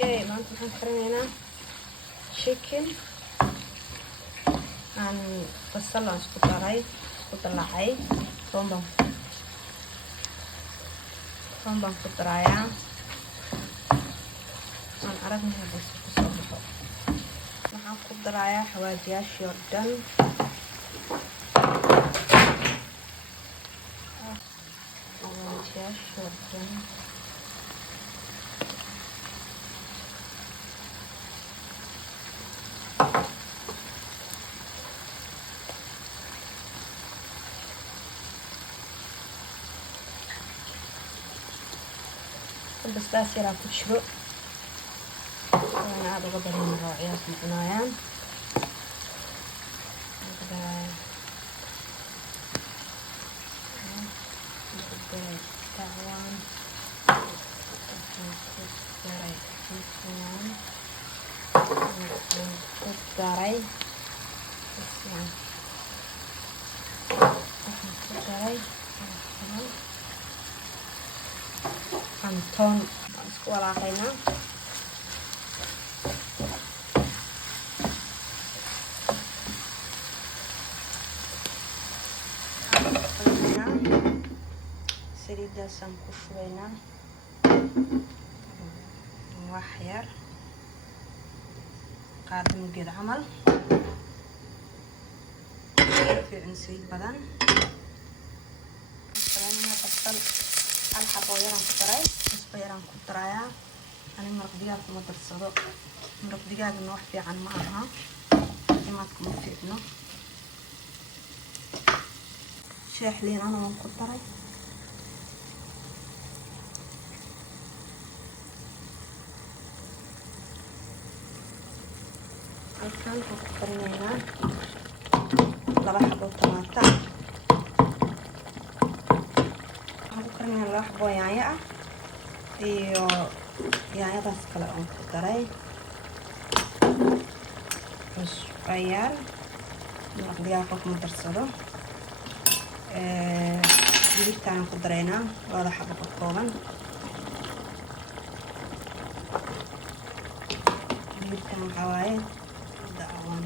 اوكي maanta waxaan karinaynaa chicken aan basal aan isku dalaacay toon baan ku darayaa aan aragna hadda isku soo baxo waxaan ku darayaa xawaajiyaashii oo dhan basbaas yaraa ku jiro waana aada uga badan noocyaas macnaayaan toon aan isku walaaqaynaa saliidaasaan ku shubaynaa wax yar qaado mugeed camal fiican saliid badan basal hal xabo yaraan ku daray basba yaraan ku darayaa aniga maraq digaag kuma darsado maraq digaagna wax fiican ma aha caafimaadka ma fiicno sheex liin ana waan ku daray halkan waxaan ku karinaynaa 2 xabo tamaata xabo yaanyo ah iyo yaanyadaas kale aan ku daray cusbayaan maraq digaag kuma darsado hilibtaan ku daraynaa 2 xabo ka kooban hilibtaan waxaa waaye daawan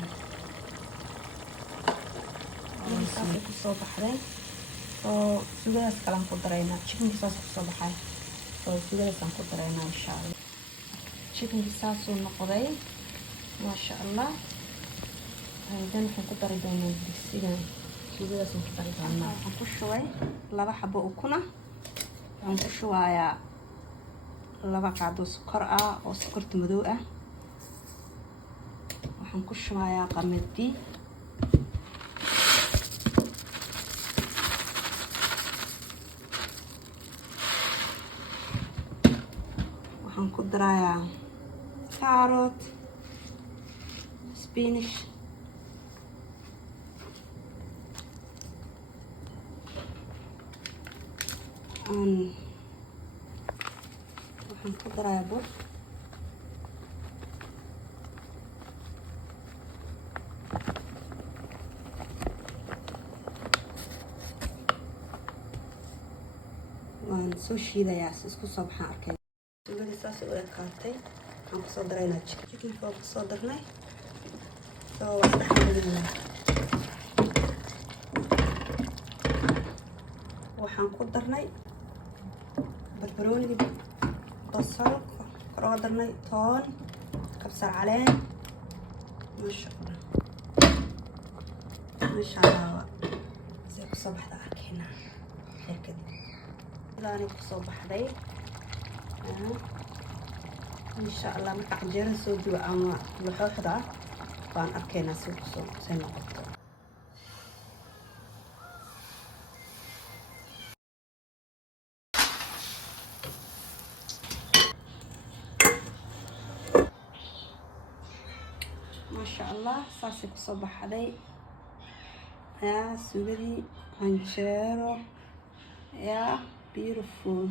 ku soo baxday oo suugadaas kale aan ku daraynaa chickenki saas ku soo baxay oo suugadaas aan ku daraynaa insha Allah chickenki saas uu noqday maasha Allah hadan waxaan ku dari doonaa digsigan suugadaas aan ku dari doonaa waxaan ku shubay 2 xabo ukuna waxaan ku shubayaa 2 qaado sokor ah oo sokorta madow ah waxaan ku shubayaa qamadi waxaan ku darayaa carrot spinach waxaan ku darayaa bur waan soo shiidayaa isku soo baxaan arkay suugada saas u ekaatay waxaan ku soo daraynaa chickenka oo ku soo darnay soo wax dhaxmalinaa waxaan ku darnay barbarooni basal koroga darnay toon kabsar caleen maasha Allah si ku soo baxda arkayna sheekada ilaani ku soo baxday إن شاء الله مركع جيران سودو أما لحوحدا بان أركينا سوكسو سينا قطو ما شاء الله صاصي كصبح علي يا سودي هنجيرو يا beautiful